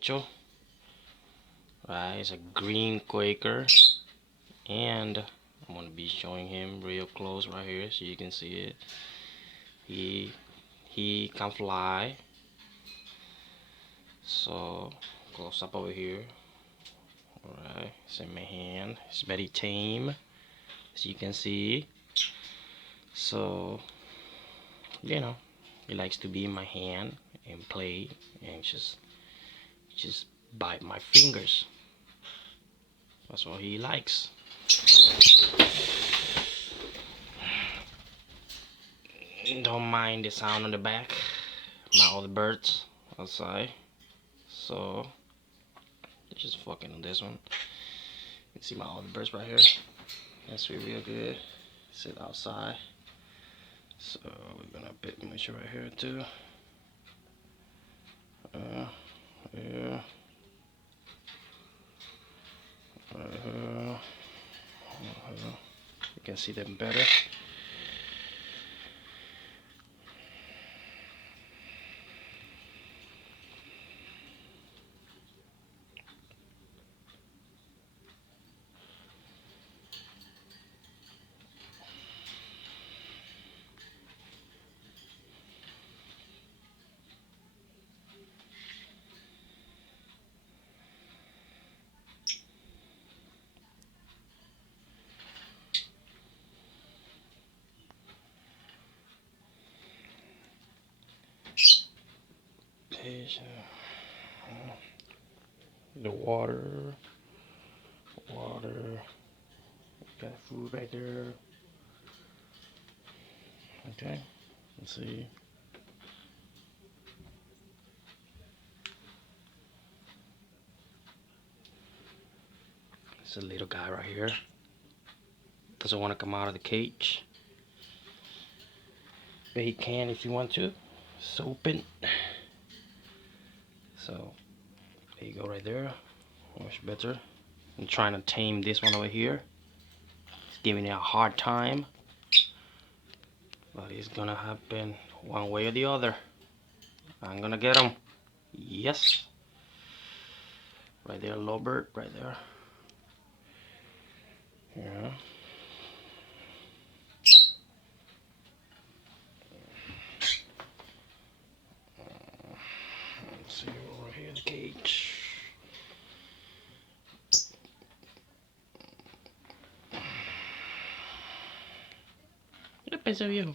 macho. Right, it's a green Quaker, and I'm gonna be showing him real close right here so you can see it. He can fly. So close up over here. Alright, it's in my hand. It's very tame, as you can see. So you know, he likes to be in my hand and play and just bite my fingers. That's what he likes. Don't mind the sound on the back. My other birds outside. So just fucking on this one. You can see my other birds right here. That's real good. Sit outside. So we're gonna put Musha right here too. Yeah. You can see them better. The water, got food right there. Okay, let's see. It's a little guy right here. Doesn't want to come out of the cage, but he can if you want to. It's open. So there you go right there. Much better. I'm trying to tame this one over here. It's giving me a hard time, but it's gonna happen one way or the other. I'm gonna get him. Yes. Right there, Lobert, right there. Yeah. Let's see over here, the cage. ¿Qué le pasa, viejo?